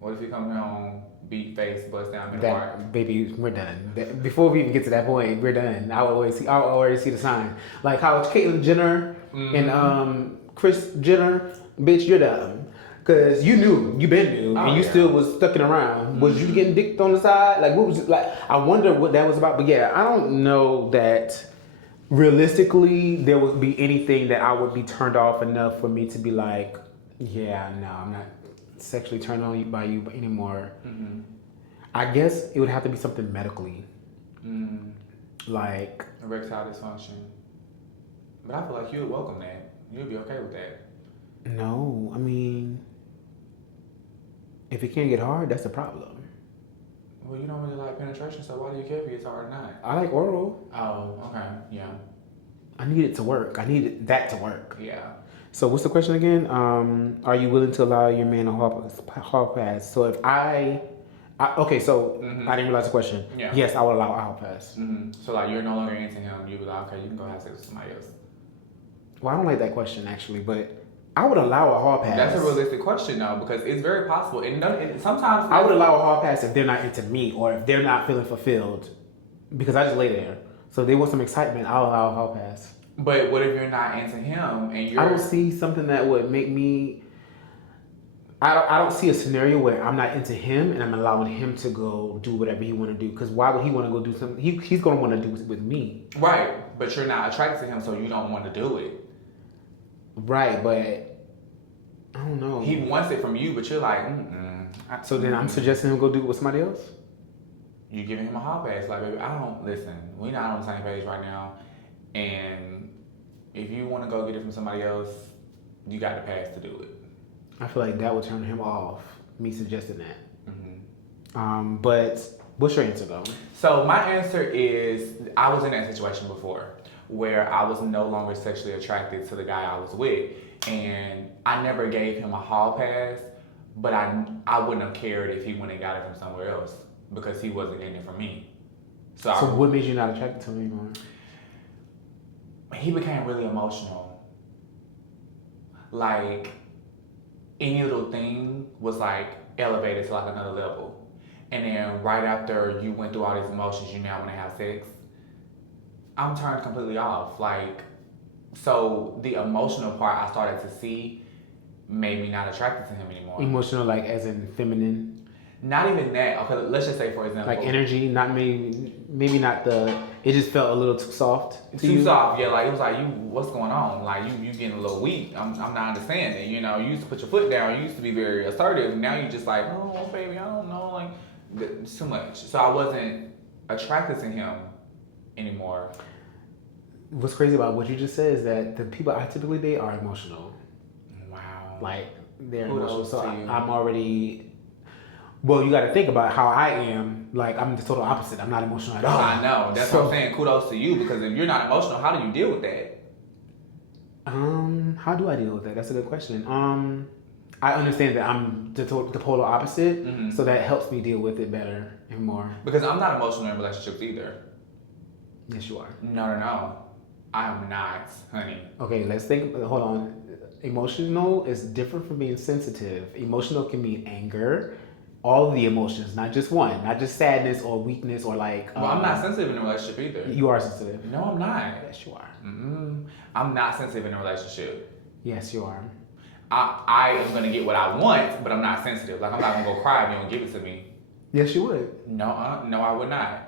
What if he come home, beat face, bust down in the park? Baby, we're done. Before we even get to that point, we're done. I already see the sign. Like how Caitlyn Jenner and Kris Jenner, bitch, you're done. Cause you knew, and you still was stuck around. Was you getting dicked on the side? Like what was it like? I wonder what that was about. But yeah, I don't know that realistically there would be anything that I would be turned off enough for me to be like, yeah, no, I'm not sexually turned on by you anymore. I guess it would have to be something medically, like erectile dysfunction. But I feel like you would welcome that. You'd be okay with that. No, I mean, if it can't get hard, that's the problem. Well, you don't really like penetration, so why do you care if it's hard or not? I like oral. Oh, okay, yeah. I need it to work. I need that to work. Yeah. So what's the question again? Are you willing to allow your man a hall pass? So if I okay, so I didn't realize the question. Yeah. Yes, I would allow a hall pass. So like you're no longer into him, you'd be like, okay, you can go have sex with somebody else. Well, I don't like that question actually, but I would allow a hall pass. That's a realistic question though, because it's very possible. And sometimes I would allow a hall pass if they're not into me or if they're not feeling fulfilled, because I just lay there. So if they want some excitement, I'll allow a hall pass. But what if you're not into him and you're... I don't see something that would make me... I don't see a scenario where I'm not into him and I'm allowing him to go do whatever he want to do. Because why would he want to go do something? He's going to want to do it with me. Right, but you're not attracted to him, so you don't want to do it. Right, but I don't know. He wants it from you, but you're like, So then I'm suggesting him go do it with somebody else? You giving him a hall pass. Like, baby, listen, we're not on the same page right now. And if you want to go get it from somebody else, you got the pass to do it. I feel like that would turn him off, me suggesting that. But what's your answer though? So my answer is, I was in that situation before where I was no longer sexually attracted to the guy I was with. And I never gave him a hall pass, but I wouldn't have cared if he went and got it from somewhere else because he wasn't in it for me. So what made you not attracted to him anymore? He became really emotional. Like, any little thing was like elevated to like another level. And then right after you went through all these emotions, you now want to have sex. I'm turned completely off. Like, So the emotional part I started to see made me not attracted to him anymore. Emotional, like as in feminine. Not even that. Okay, let's just say for example, Like energy, not maybe not the. It just felt a little too soft. too soft. Yeah, like it was like what's going on? Like you getting a little weak. I'm not understanding. You know, you used to put your foot down. You used to be very assertive. Now you just like, oh baby, I don't know. Like it's too much. So I wasn't attracted to him anymore. What's crazy about what you just said is that the people I typically date are emotional. Wow. Like they're Kudos emotional. So to you. I'm already. Well, you got to think about how I am. Like I'm the total opposite. I'm not emotional at all. I know. That's what I'm saying. Kudos to you because if you're not emotional, how do you deal with that? How do I deal with that? That's a good question. I understand that I'm the polar opposite, so that helps me deal with it better and more. Because I'm not emotional in relationships either. Yes, you are. No. I am not, honey. Okay, let's think. Hold on. Emotional is different from being sensitive. Emotional can mean anger, all of the emotions, not just one, not just sadness or weakness or like. Well, I'm not sensitive in a relationship either. You are sensitive. No, I'm not. Yes, you are. I'm not sensitive in a relationship. Yes, you are. I am gonna get what I want, but I'm not sensitive. Like I'm not gonna go cry if you don't give it to me. Yes, you would. No, I would not.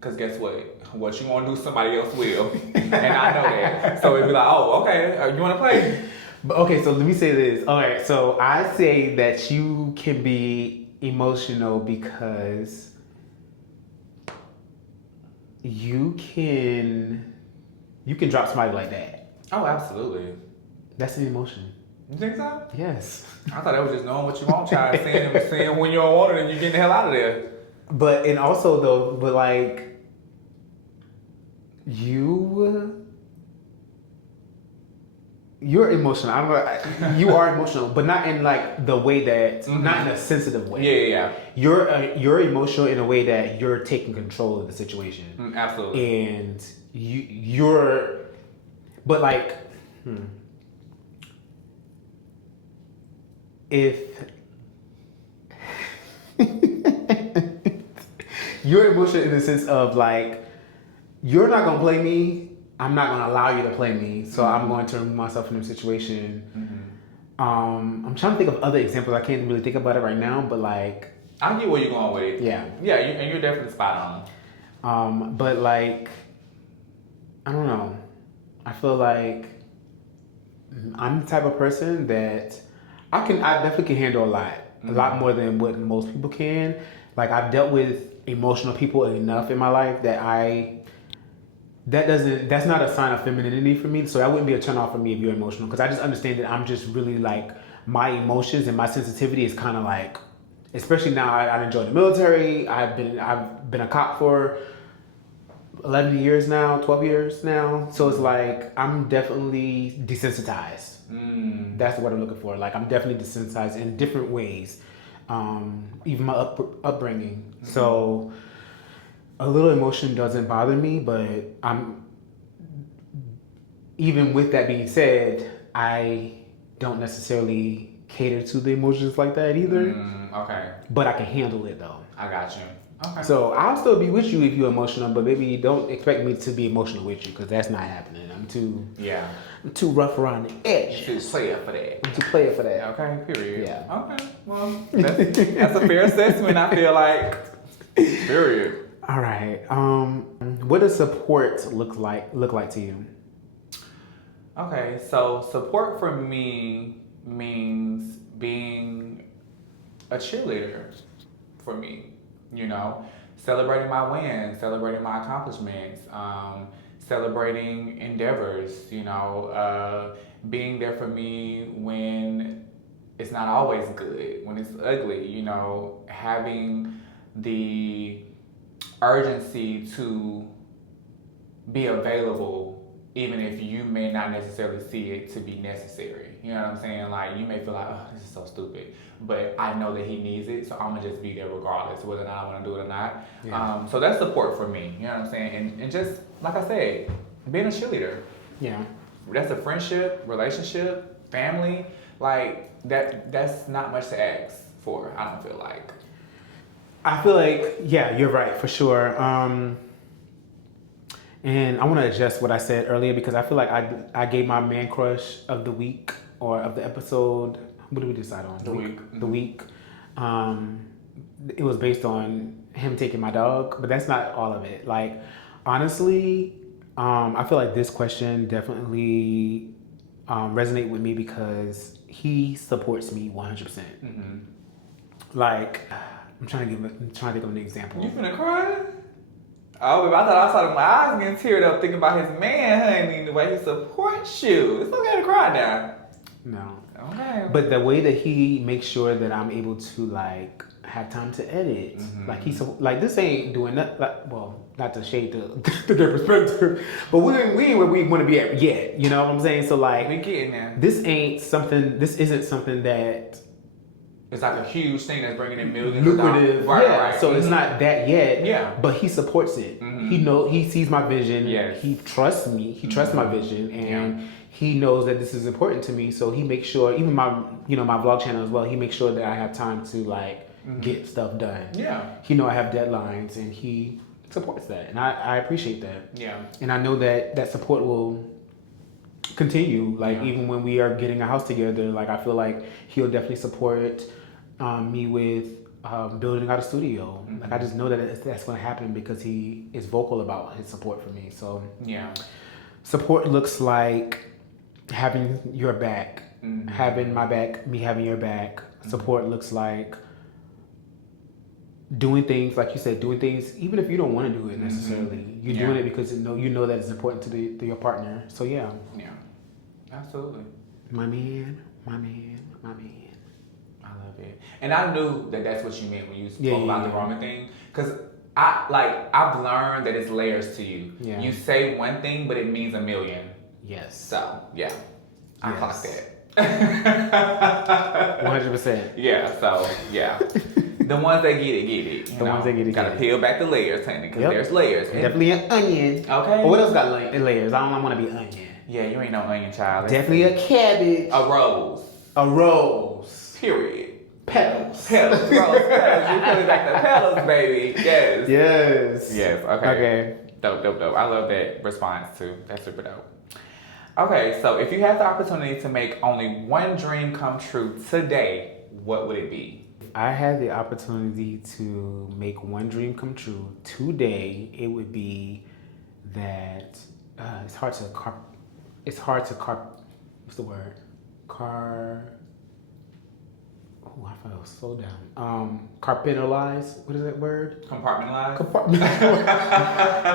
Cause guess what? What you want to do, somebody else will, and I know that. So it'd be like, oh, okay, you want to play? But okay, so let me say this. All right, so I say that you can be emotional because you can drop somebody like that. Oh, absolutely. That's an emotion. You think so? Yes. I thought that was just knowing what you want, child. Seeing when you don't want it and you getting the hell out of there. But like you're emotional. I don't know. You are emotional, but not in like the way that, not in a sensitive way. Yeah. You're emotional in a way that you're taking control of the situation. Absolutely. And you're, but like, if you're emotional in the sense of like, you're not gonna play me, I'm not gonna allow you to play me, so I'm going to remove myself from the situation. I'm trying to think of other examples. I can't really think about it right now, but like, I get where you're going with it. Yeah. And you're definitely spot on. But like, I don't know. I feel like I'm the type of person that I definitely can handle a lot more than what most people can. Like I've dealt with emotional people enough in my life that that's not a sign of femininity for me. So that wouldn't be a turn off for me if you're emotional, because I just understand that I'm just really like, my emotions and my sensitivity is kind of like, especially now I enjoy the military. I've been a cop for 11 years now, 12 years now. So it's like, I'm definitely desensitized. That's what I'm looking for. Like I'm definitely desensitized in different ways. Even my upbringing. So a little emotion doesn't bother me, but even with that being said, I don't necessarily cater to the emotions like that either. Okay. But I can handle it though. I got you. Okay. So I'll still be with you if you're emotional, but baby, don't expect me to be emotional with you, because that's not happening. I'm too rough around the edge. Too player for that. I'm too player for that. Okay, period. Yeah. Okay, well, that's a fair assessment, I feel like. Period. All right. What does support look like to you? Okay, so support for me means being a cheerleader for me. You know, celebrating my wins, celebrating my accomplishments, celebrating endeavors, you know, being there for me when it's not always good, when it's ugly, you know, having the urgency to be available even if you may not necessarily see it to be necessary. You know what I'm saying? Like, you may feel like, oh, this is so stupid, but I know that he needs it, so I'm gonna just be there regardless, whether or not I wanna do it or not. Yeah. So that's support for me, you know what I'm saying? And just, like I said, being a cheerleader. Yeah. That's a friendship, relationship, family, like, that's not much to ask for, I don't feel like. I feel like, yeah, you're right, for sure. And I want to adjust what I said earlier because I feel like I gave my man crush of the week or of the episode. What did we decide on? The week. The week. It was based on him taking my dog, but that's not all of it. Like, honestly, I feel like this question definitely resonate with me because he supports me 100%. Like, I'm trying to think of an example. You finna cry? Oh, baby, I thought I saw my eyes getting teared up thinking about his man, honey, the way he supports you. It's okay to cry now. No. Okay. But the way that he makes sure that I'm able to like have time to edit, like he's like this ain't doing that. Like, well, not to shade their perspective, but we ain't where we want to be at yet. You know what I'm saying? So like, we getting there. This isn't something that it's like a huge thing that's bringing in millions lucrative. Of dollars. Yeah. Right. So it's not that yet. Yeah. But he supports it. He sees my vision. Yes. He trusts me. He trusts my vision, and he knows that this is important to me. So he makes sure, even my my vlog channel as well. He makes sure that I have time to like get stuff done. Yeah. He know I have deadlines, and he supports that, and I appreciate that. Yeah. And I know that support will continue. Like even when we are getting a house together, like I feel like he'll definitely support me with building out a studio. Like I just know that that's going to happen because he is vocal about his support for me. So yeah, support looks like having your back, having my back, me having your back. Support looks like doing things, like you said, doing things even if you don't want to do it necessarily. You're doing it because you know that it's important to your partner. So yeah, absolutely. My man. I love it, and I knew that that's what you meant when you spoke about the Roman thing, because I've learned that it's layers to you. Yeah. You say one thing, but it means a million. Yes. So yeah, I clocked that. 100%. Yeah. So yeah. The ones that get it. You ones that get it. Gotta peel back the layers, honey, because there's layers. Definitely an onion. Okay. Or what else got layers? I don't want to be onion. Yeah, you ain't no onion child. Definitely a cabbage. A rose. A rose. Period. Petals. Petals. Rose petals. You peel back the petals, baby. Yes. Yes. Okay. Dope. I love that response too. That's super dope. Okay, so if you had the opportunity to make only one dream come true today, what would it be? I had the opportunity to make one dream come true today. It would be that what's the word? Oh, I felt so down. Compartmentalize. What is that word? Compartmentalize?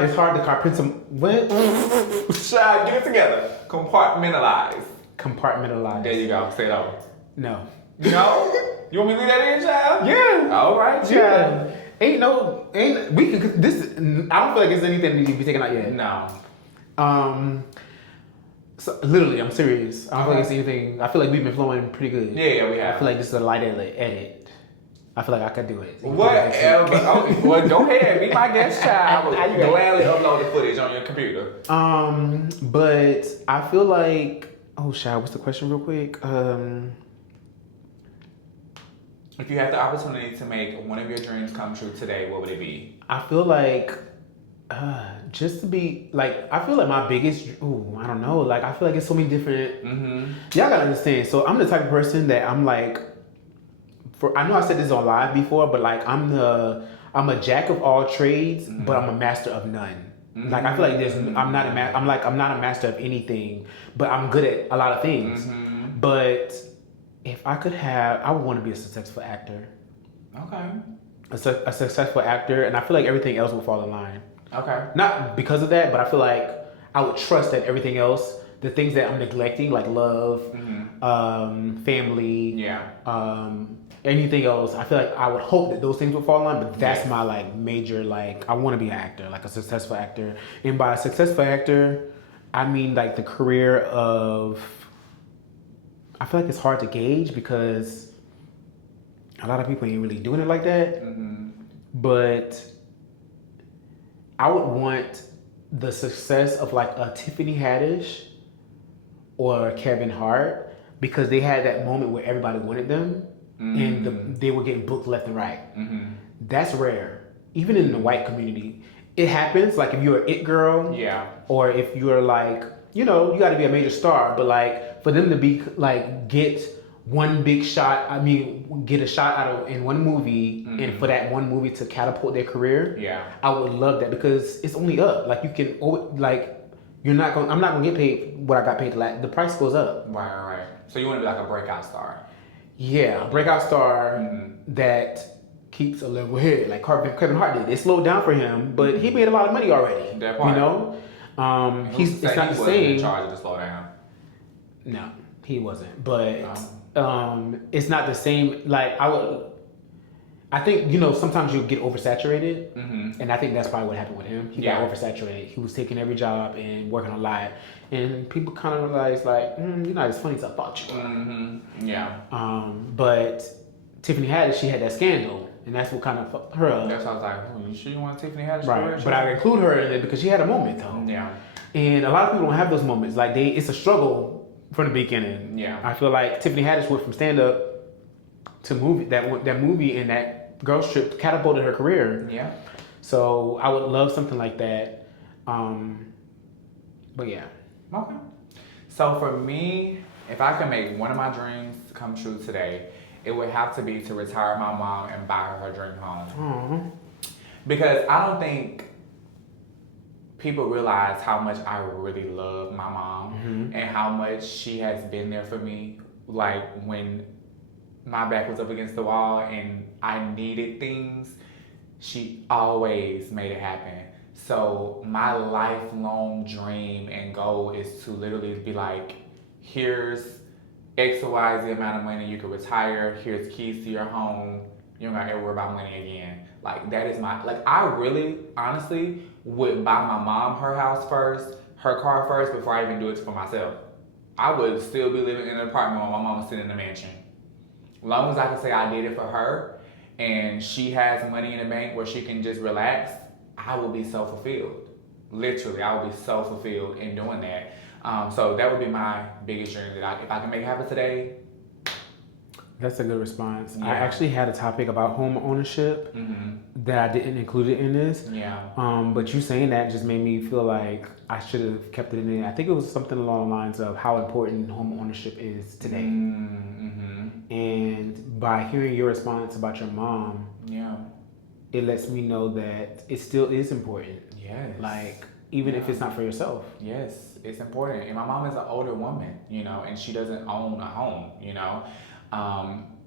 It's hard to What? Child, get it together. Compartmentalize. Compartmentalize. There you go. Say it over. No. No? You want me to leave that in, child? Yeah. All right, child. We can. This. I don't feel like it's anything that needs to be taken out yet. No. So literally, I'm serious. I don't feel like it's anything. I feel like we've been flowing pretty good. Yeah, we have. I feel like this is a light edit. I feel like I could do it. Whatever. Well, go ahead. Be my guest, child. I will gladly upload the footage on your computer. But I feel like. Oh, child. What's the question, real quick? If you had the opportunity to make one of your dreams come true today, what would it be? I feel like just to be like, I feel like my biggest, I don't know. Like, I feel like it's so many different, y'all gotta understand. So I'm the type of person that I'm like, I know I said this on live before, but like, I'm a jack of all trades, but I'm a master of none. Like, I feel like I'm not a master of anything, but I'm good at a lot of things. But if I could I would want to be a successful actor. Okay. A successful actor, and I feel like everything else will fall in line. Okay. Not because of that, but I feel like I would trust that everything else, the things that I'm neglecting, like love, family, anything else, I feel like I would hope that those things would fall in line, but that's my like major, like I want to be an actor, like a successful actor. And by a successful actor, I mean like the career of, I feel like it's hard to gauge because a lot of people ain't really doing it like that. But I would want the success of like a Tiffany Haddish or Kevin Hart because they had that moment where everybody wanted them and they were getting booked left and right. That's rare. Even in the white community, it happens. Like if you're an it girl, Yeah. or if you're like, you know, you got to be a major star. But like for them to be like get one big shot, I mean, get a shot out of in one movie, and for that one movie to catapult their career, Yeah. I would love that because it's only up. Like you can like. I'm not gonna get paid what I got paid. Like the price goes up. Right. So you want to be like a breakout star. Yeah, a breakout star that keeps a level head, like Kevin Hart did. It slowed down for him, but he made a lot of money already. That part. You know, it's not the He wasn't same. in charge of the slowdown. No, he wasn't. But it's not the same. Like I think, you know, sometimes you get oversaturated, and I think that's probably what happened with him. He got oversaturated. He was taking every job and working a lot, and people kind of realized like, you're not as funny as I thought you were. Yeah. But Tiffany Haddish, she had that scandal, and that's what kind of fucked her up. That's why I was like, you sure you want Tiffany Haddish? Right, but I include her in it because she had a moment though. Yeah. And a lot of people don't have those moments. Like it's a struggle from the beginning. Yeah. I feel like Tiffany Haddish went from stand up to movie. That movie and that Girls Trip catapulted her career. Yeah. So I would love something like that. But yeah. Okay. So for me, if I could make one of my dreams come true today, it would have to be to retire my mom and buy her dream home. Aww. Because I don't think people realize how much I really love my mom and how much she has been there for me. Like when my back was up against the wall and I needed things, she always made it happen. So my lifelong dream and goal is to literally be like, here's X or Y, Z amount of money, you can retire, here's keys to your home, you don't gotta ever worry about money again. Like that is I really, honestly, would buy my mom her house first, her car first, before I even do it for myself. I would still be living in an apartment while my mom was sitting in a mansion. As long as I can say I did it for her and she has money in the bank where she can just relax, I will be so fulfilled. Literally, I will be so fulfilled in doing that. So that would be my biggest dream that if I can make it happen today. That's a good response. Yeah. I actually had a topic about home ownership that I didn't include it in this. Yeah. But you saying that just made me feel like I should have kept it in there. I think it was something along the lines of how important home ownership is today. And by hearing your response about your mom, it lets me know that it still is important. Yes. Like, even if it's not for yourself. Yes, it's important. And my mom is an older woman, you know, and she doesn't own a home, you know.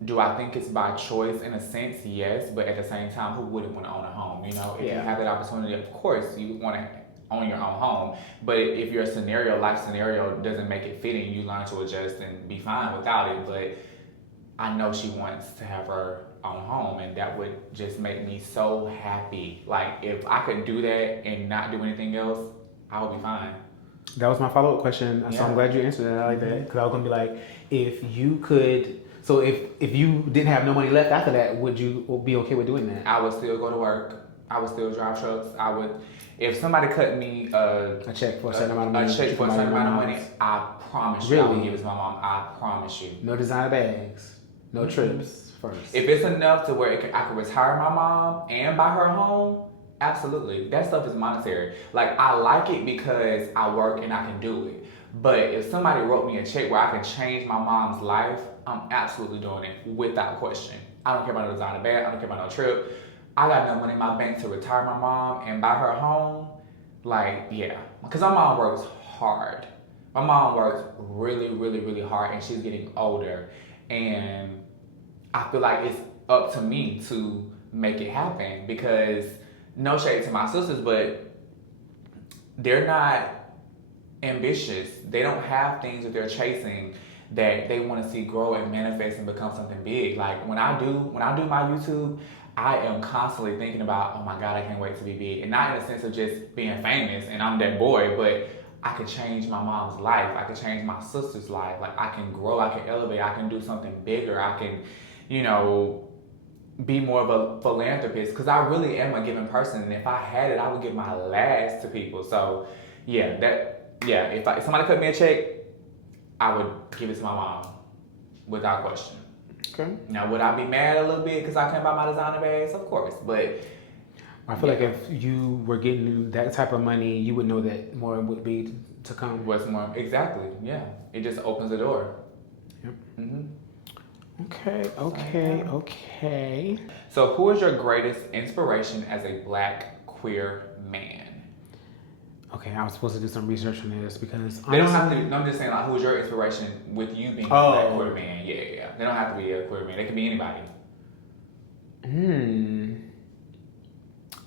Do I think it's by choice in a sense? Yes, but at the same time, who wouldn't want to own a home? You know, if you have that opportunity, of course, you want to own your own home. But if your life scenario doesn't make it fitting, you learn to adjust and be fine without it. But I know she wants to have her own home, and that would just make me so happy. Like, if I could do that and not do anything else, I would be fine. That was my follow-up question. So I'm glad you answered that. I like that. Because I was going to be like, if you could... So if you didn't have no money left after that, would you be okay with doing that? I would still go to work. I would still drive trucks. I would... If somebody cut me a check for a certain amount of money... A check for a certain amount of money, I promise you I would give it to my mom. I promise you. No designer bags. No trips first. If it's enough to where I could retire my mom and buy her a home, absolutely. That stuff is monetary. Like, I like it because I work and I can do it. But if somebody wrote me a check where I can change my mom's life, I'm absolutely doing it without question. I don't care about no designer bag. I don't care about no trip. I got enough money in my bank to retire my mom and buy her a home. Like, yeah. Because my mom works hard. My mom works really, really, really hard, and she's getting older. And I feel like it's up to me to make it happen, because no shade to my sisters, but they're not ambitious. They don't have things that they're chasing that they want to see grow and manifest and become something big. Like when I do my YouTube, I am constantly thinking about, oh my God, I can't wait to be big. And not in the sense of just being famous and I'm that boy, but I could change my mom's life. I could change my sister's life. Like, I can grow, I can elevate, I can do something bigger. I can, you know, be more of a philanthropist, because I really am a giving person. And if I had it, I would give my last to people. So if somebody cut me a check, I would give it to my mom without question. Okay. Now, would I be mad a little bit because I couldn't buy my designer bags? Of course, but I feel like if you were getting that type of money, you would know that more would be to come. What's more exactly? Yeah, it just opens the door. Yep. Mm-hmm. Okay. So, who is your greatest inspiration as a black queer man? Okay, I was supposed to do some research on this because They don't have to. No, I'm just saying, like, who's your inspiration with you being a black queer man? Yeah. They don't have to be a queer man. They can be anybody.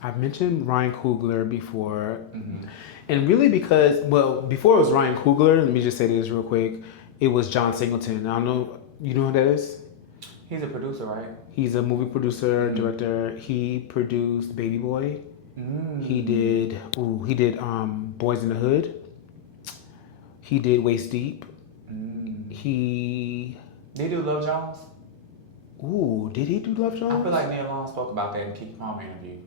I've mentioned Ryan Coogler before, Mm-hmm. and really because before it was Ryan Coogler. Let me just say this real quick. It was John Singleton. I don't know. You know who that is? He's a producer, right? He's a movie producer, director. He produced Baby Boy. He did Boys in the Hood. He did Waist Deep. He Did he do Love Jones? did he do Love Jones? I feel like Neil Long spoke about that in Kiki Palmer interview.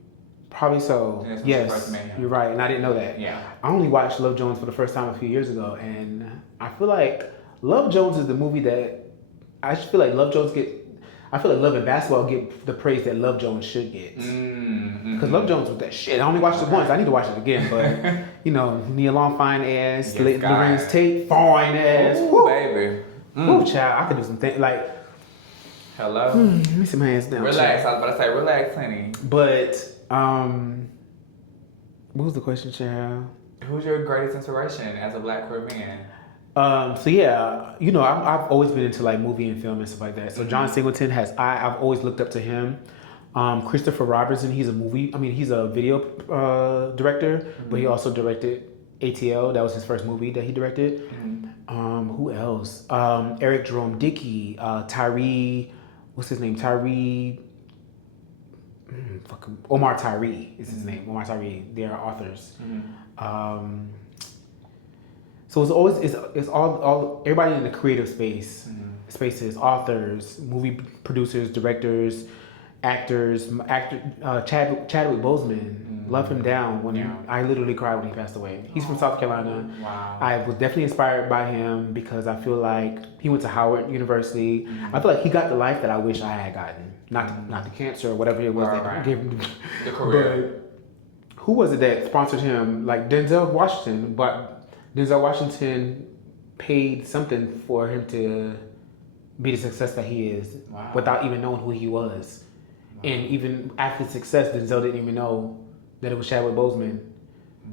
Probably so. And that's when she Yes, first met him. you're right, and I didn't know that. Yeah. I only watched Love Jones for the first time a few years ago, and I feel like Love Jones is the movie that I just feel like Love Jones I feel like Love and Basketball get the praise that Love Jones should get. Because Love Jones was that shit. I only watched it once. I need to watch it again. But, Nia Long, fine ass. Yes, Lorenz Tate, fine ass. Ooh, Woo. baby. Ooh, child. I could do some things. Like, Hello? let me sit my hands down. Relax. Child. I was about to say, relax, honey. But, what was the question, child? Who's your greatest inspiration as a black queer man? So yeah, I've always been into like movie and film and stuff like that. So John Singleton I've always looked up to him. Christopher Robertson, he's a video director, but he also directed ATL. That was his first movie that he directed. Who else? Eric Jerome Dickey, Tyree, what's his name? Omar Tyree is his name. Omar Tyree. They are authors. So it's all everybody in the creative spaces, authors, movie producers, directors, actors. Chadwick Boseman, love him down. I literally cried when he passed away. He's from South Carolina. Wow. I was definitely inspired by him because I feel like he went to Howard University. I feel like he got the life that I wish I had gotten. Not the cancer or whatever it was that gave him the career. But who was it that sponsored him? Like Denzel Washington, but Denzel Washington paid something for him to be the success that he is without even knowing who he was. And even after success, Denzel didn't even know that it was Chadwick Boseman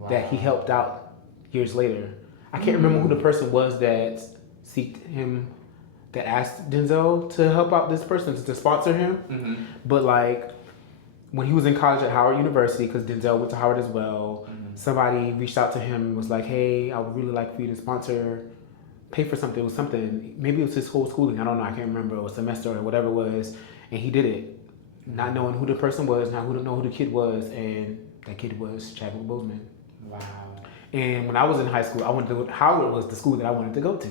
that he helped out years later. I can't remember who the person was that seeked him, that asked Denzel to help out this person, to sponsor him. But like when he was in college at Howard University, because Denzel went to Howard as well, somebody reached out to him and was like, hey, I would really like for you to pay for something. It was something, maybe it was his whole schooling, I don't know, I can't remember, or semester or whatever it was. And he did it, not knowing who the person was, not know who the kid was, and that kid was Chadwick Boseman. Wow. And when I was in high school, Howard was the school that I wanted to go to.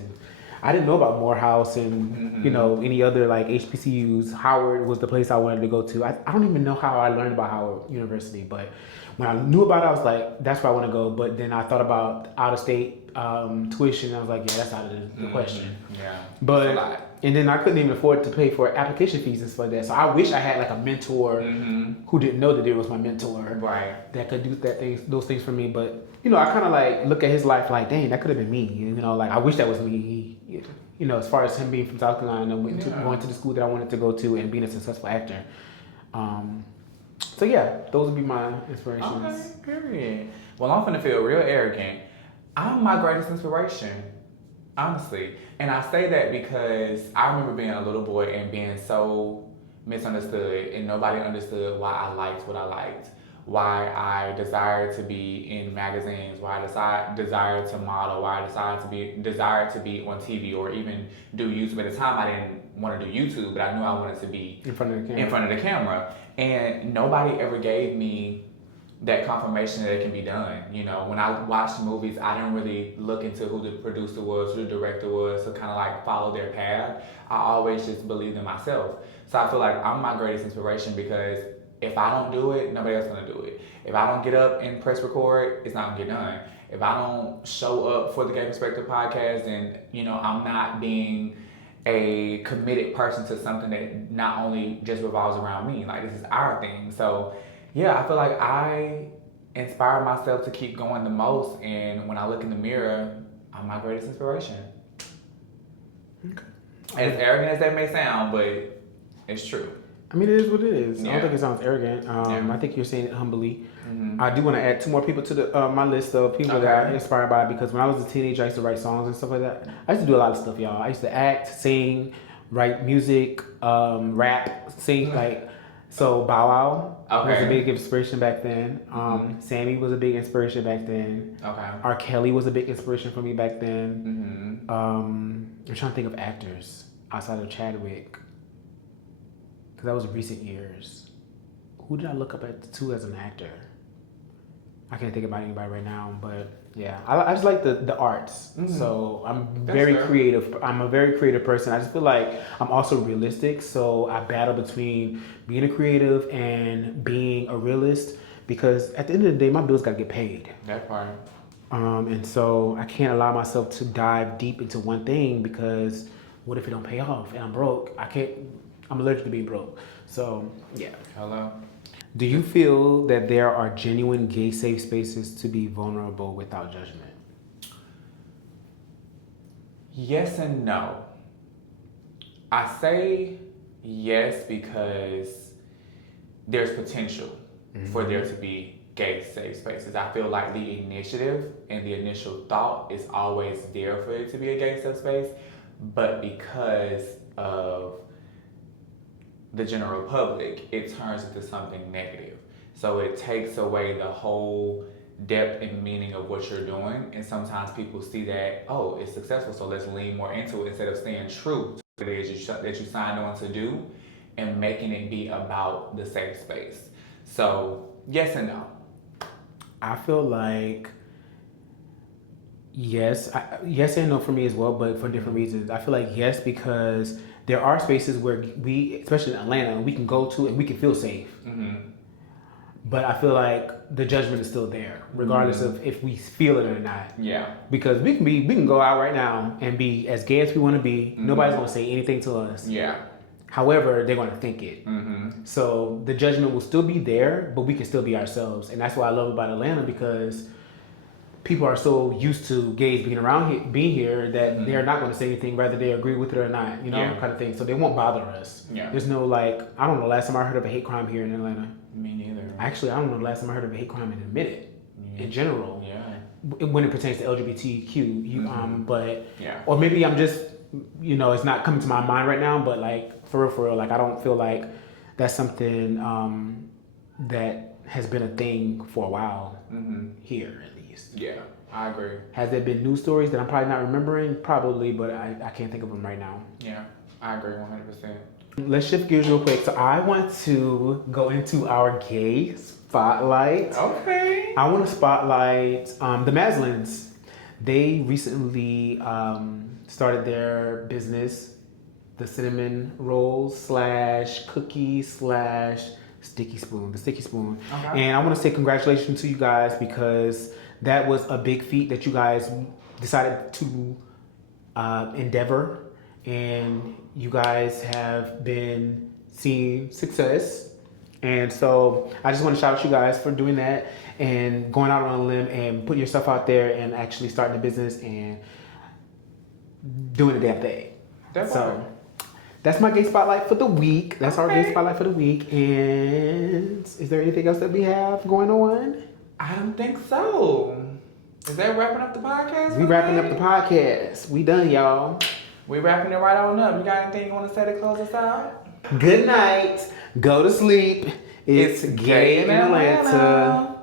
I didn't know about Morehouse and any other like HBCUs. Howard was the place I wanted to go to. I don't even know how I learned about Howard University, but when I knew about it, I was like, that's where I want to go. But then I thought about out of state tuition. And I was like, yeah, that's out of the question. Yeah. And then I couldn't even afford to pay for application fees and stuff like that. So I wish I had like a mentor who didn't know that it was my mentor, that could do those things for me. But I kind of like look at his life like, dang, that could have been me. Like I wish that was me. As far as him being from South Carolina, going to the school that I wanted to go to, and being a successful actor. So yeah, those would be my inspirations. Okay, period. Well, I'm finna feel real arrogant. I'm my greatest inspiration, honestly. And I say that because I remember being a little boy and being so misunderstood, and nobody understood why I liked what I liked, why I desired to be in magazines, why I desired to model, why I desired to be on TV or even do YouTube. At the time, I didn't want to do YouTube, but I knew I wanted to be in front of the camera. And nobody ever gave me that confirmation that it can be done. When I watched movies, I didn't really look into who the producer was, who the director was, to kind of like follow their path. I always just believed in myself. So I feel like I'm my greatest inspiration because if I don't do it, nobody else is gonna do it. If I don't get up and press record, it's not gonna get done. If I don't show up for the Gay Perspective podcast, then I'm not being a committed person to something that not only just revolves around me. Like, this is our thing. So yeah, I feel like I inspire myself to keep going the most, and when I look in the mirror, I'm my greatest inspiration. Okay. As arrogant as that may sound, but it's true. I mean, it is what it is. I Yeah. don't think it sounds arrogant. Yeah. I think you're saying it humbly. Mm-hmm. I do want to add 2 more people to the my list of people that I'm inspired by, because when I was a teenager, I used to write songs and stuff like that. I used to do a lot of stuff, y'all. I used to act, sing, write music, rap, sing. Like, so Bow Wow was a big inspiration back then. Sammy was a big inspiration back then. Okay. R. Kelly was a big inspiration for me back then. I'm trying to think of actors outside of Chadwick, because that was recent years. Who did I look up to as an actor? I can't think about anybody right now, but yeah, I just like the arts. So I'm very creative. I'm a very creative person. I just feel like I'm also realistic. So I battle between being a creative and being a realist, because at the end of the day, my bills gotta get paid. That part. And so I can't allow myself to dive deep into one thing, because what if it don't pay off and I'm broke? I'm allergic to being broke. So yeah. Hello. Do you feel that there are genuine gay safe spaces to be vulnerable without judgment? Yes and no. I say yes because there's potential for there to be gay safe spaces. I feel like the initiative and the initial thought is always there for it to be a gay safe space, but because of the general public, it turns into something negative. So it takes away the whole depth and meaning of what you're doing. And sometimes people see that, oh, it's successful, so let's lean more into it instead of staying true to what it is that you signed on to do and making it be about the safe space. So yes and no. I feel like yes and no for me as well, but for different reasons. I feel like yes, because there are spaces where we, especially in Atlanta, we can go to and we can feel safe. But I feel like the judgment is still there, regardless of if we feel it or not. Yeah. Because we can go out right now and be as gay as we want to be. Nobody's gonna say anything to us. Yeah. However, they're gonna think it. So the judgment will still be there, but we can still be ourselves, and that's what I love about Atlanta, because people are so used to gays being here that they're not going to say anything, whether they agree with it or not, kind of thing. So they won't bother us. Yeah. There's no I don't know the last time I heard of a hate crime here in Atlanta. Me neither. Actually, I don't know the last time I heard of a hate crime in a minute, in general. Yeah. When it pertains to LGBTQ, but yeah. Or maybe I'm just, it's not coming to my mind right now. But for real, I don't feel like that's something that has been a thing for a while here. Yeah, I agree. Has there been news stories that I'm probably not remembering? Probably, but I can't think of them right now. Yeah, I agree 100%. Let's shift gears real quick. So I want to go into our gay spotlight. Okay. I want to spotlight the Maslins. They recently started their business, the cinnamon rolls / cookie / sticky spoon, the sticky spoon. Okay. And I want to say congratulations to you guys, because that was a big feat that you guys decided to endeavor, and you guys have been seeing success. And so I just want to shout out you guys for doing that and going out on a limb and putting yourself out there and actually starting a business and doing the damn thing. That's my gay spotlight for the week. That's our gay spotlight for the week. And is there anything else that we have going on? I don't think so. Is that wrapping up the podcast? We wrapping up the podcast. We done, y'all. We wrapping it right on up. You got anything you want to say to close us out? Good night. Go to sleep. It's gay in Atlanta.